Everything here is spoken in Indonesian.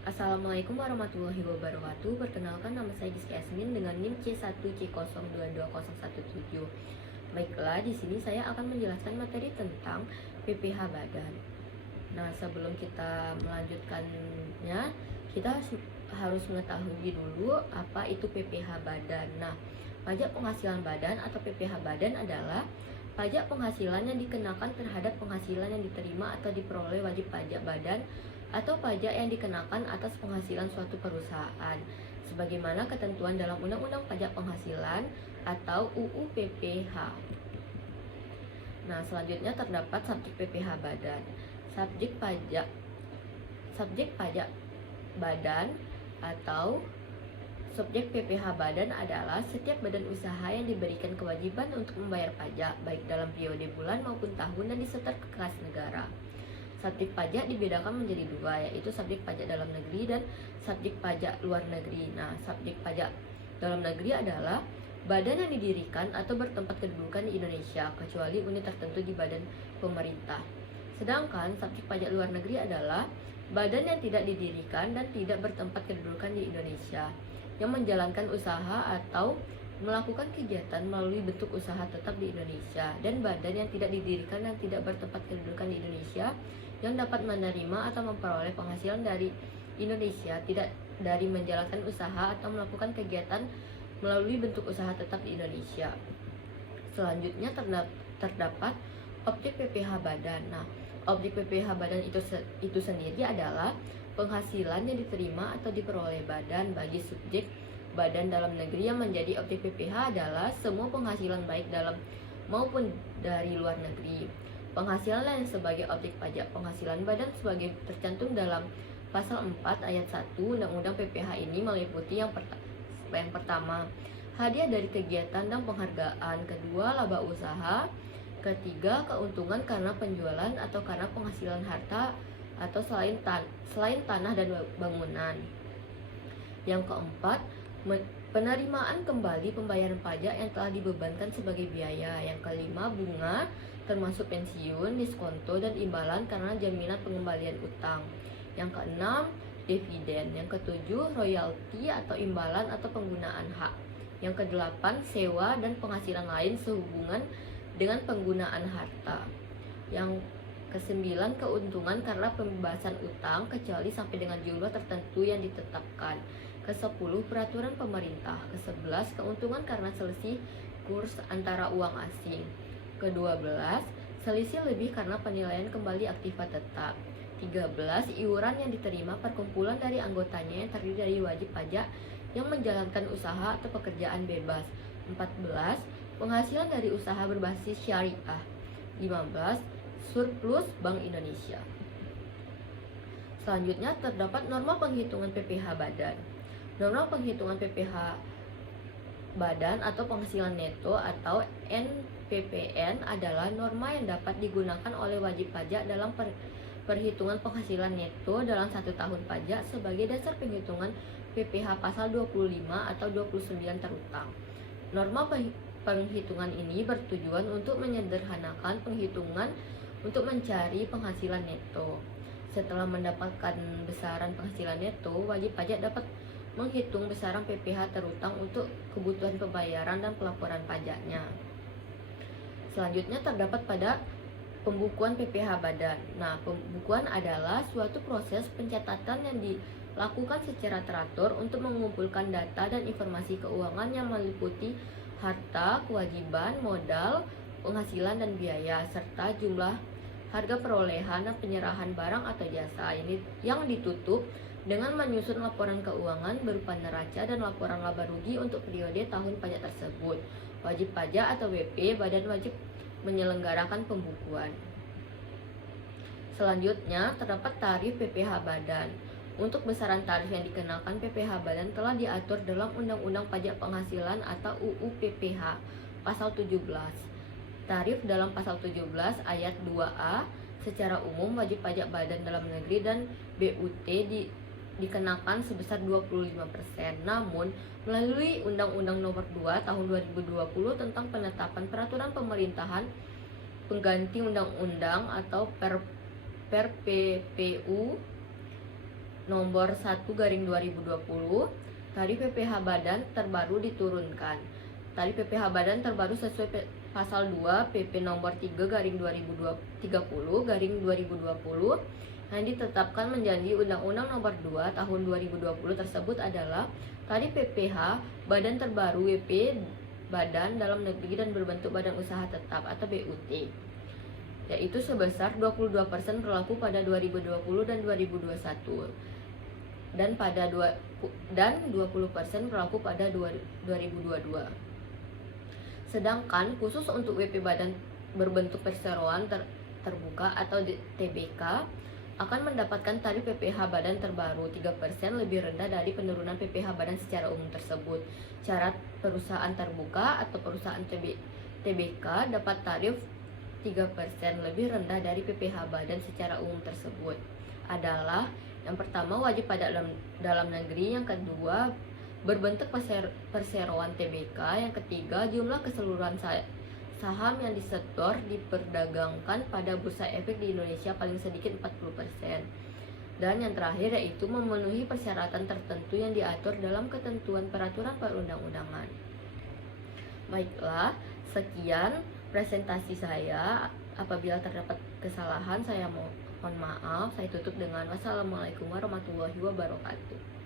Assalamualaikum warahmatullahi wabarakatuh. Perkenalkan, nama saya Giska Yasmin dengan NIM C1C022017. Baiklah, di sini saya akan menjelaskan materi tentang PPh Badan. Nah, sebelum kita melanjutkannya, kita harus mengetahui dulu apa itu PPh Badan. Nah, pajak penghasilan badan atau PPh Badan adalah pajak penghasilan yang dikenakan terhadap penghasilan yang diterima atau diperoleh wajib pajak badan atau pajak yang dikenakan atas penghasilan suatu perusahaan sebagaimana ketentuan dalam Undang-Undang Pajak Penghasilan atau UU PPh. Nah, selanjutnya terdapat subjek PPh Badan. Subjek pajak badan atau subjek PPh Badan adalah setiap badan usaha yang diberikan kewajiban untuk membayar pajak baik dalam periode bulan maupun tahun dan disetor ke kas negara. Subjek pajak dibedakan menjadi dua, yaitu subjek pajak dalam negeri dan subjek pajak luar negeri. Nah, subjek pajak dalam negeri adalah badan yang didirikan atau bertempat kedudukan di Indonesia, kecuali unit tertentu di badan pemerintah. Sedangkan subjek pajak luar negeri adalah badan yang tidak didirikan dan tidak bertempat kedudukan di Indonesia, yang menjalankan usaha atau melakukan kegiatan melalui bentuk usaha tetap di Indonesia, dan badan yang tidak didirikan dan tidak bertempat kedudukan di Indonesia yang dapat menerima atau memperoleh penghasilan dari Indonesia tidak dari menjalankan usaha atau melakukan kegiatan melalui bentuk usaha tetap di Indonesia. Selanjutnya terdapat objek PPh Badan. Nah, objek PPh Badan itu sendiri adalah penghasilan yang diterima atau diperoleh badan bagi subjek badan dalam negeri. Yang menjadi objek PPh adalah semua penghasilan baik dalam maupun dari luar negeri. Penghasilan lain sebagai objek pajak penghasilan badan sebagai tercantum dalam pasal 4 ayat 1 Undang-Undang PPh ini meliputi yang pertama, hadiah dari kegiatan dan penghargaan; kedua, laba usaha; ketiga, keuntungan karena penjualan atau karena penghasilan harta atau selain tanah dan bangunan; yang keempat, penerimaan kembali pembayaran pajak yang telah dibebankan sebagai biaya; yang kelima, bunga termasuk pensiun, diskonto, dan imbalan karena jaminan pengembalian utang; yang keenam, dividen; yang ketujuh, royalti atau imbalan atau penggunaan hak; yang kedelapan, sewa dan penghasilan lain sehubungan dengan penggunaan harta; yang kesembilan, keuntungan karena pembebasan utang kecuali sampai dengan jumlah tertentu yang ditetapkan; kesepuluh, peraturan pemerintah; kesebelas, keuntungan karena selisih kurs antara uang asing; ke-12, selisih lebih karena penilaian kembali aktiva tetap; 13, iuran yang diterima perkumpulan dari anggotanya yang terdiri dari wajib pajak yang menjalankan usaha atau pekerjaan bebas; 14, penghasilan dari usaha berbasis syariah; 15, surplus Bank Indonesia. Selanjutnya terdapat norma penghitungan PPh Badan. Norma penghitungan PPh Badan atau penghasilan neto atau NPPN adalah norma yang dapat digunakan oleh wajib pajak dalam perhitungan penghasilan neto dalam satu tahun pajak sebagai dasar penghitungan PPh pasal 25 atau 29 terutang. Norma penghitungan ini bertujuan untuk menyederhanakan penghitungan untuk mencari penghasilan neto. Setelah mendapatkan besaran penghasilan neto, wajib pajak dapat menghitung besaran PPh terutang untuk kebutuhan pembayaran dan pelaporan pajaknya. Selanjutnya terdapat pada pembukuan PPh Badan. Nah, pembukuan adalah suatu proses pencatatan yang dilakukan secara teratur untuk mengumpulkan data dan informasi keuangan yang meliputi harta, kewajiban, modal, penghasilan dan biaya, serta jumlah harga perolehan dan penyerahan barang atau jasa. Ini yang ditutup dengan menyusun laporan keuangan berupa neraca dan laporan laba rugi untuk periode tahun pajak tersebut. Wajib pajak atau WP Badan wajib menyelenggarakan pembukuan. Selanjutnya terdapat tarif PPh Badan. Untuk besaran tarif yang dikenakan PPh Badan telah diatur dalam Undang-Undang Pajak Penghasilan atau UU PPh pasal 17. Tarif dalam pasal 17 ayat 2A secara umum wajib pajak badan dalam negeri dan BUT dikenakan sebesar 25%. Namun, melalui Undang-Undang Nomor 2 Tahun 2020 tentang penetapan peraturan pemerintahan pengganti undang-undang atau PPPU nomor 1/2020, tarif PPh Badan terbaru diturunkan. Tarif PPh Badan terbaru sesuai pasal 2 PP nomor 3/2030/2020 yang ditetapkan menjadi Undang-Undang nomor 2 tahun 2020 tersebut adalah tarif PPh Badan terbaru WP Badan Dalam Negeri dan berbentuk badan usaha tetap atau BUT, yaitu sebesar 22% berlaku pada 2020 dan 2021 dan 20% berlaku pada 2022. Sedangkan khusus untuk WP Badan berbentuk perseroan terbuka atau TBK akan mendapatkan tarif PPh Badan terbaru 3% lebih rendah dari penurunan PPh Badan secara umum tersebut. Syarat perusahaan terbuka atau perusahaan TBK dapat tarif 3% lebih rendah dari PPh Badan secara umum tersebut adalah: yang pertama, wajib pajak dalam negeri; yang kedua, berbentuk perseroan TBK; yang ketiga, jumlah keseluruhan saham yang disetor diperdagangkan pada bursa efek di Indonesia paling sedikit 40%; dan yang terakhir yaitu memenuhi persyaratan tertentu yang diatur dalam ketentuan peraturan perundang-undangan. Baiklah, sekian presentasi saya. Apabila terdapat kesalahan, saya mohon maaf. Saya tutup dengan wassalamualaikum warahmatullahi wabarakatuh.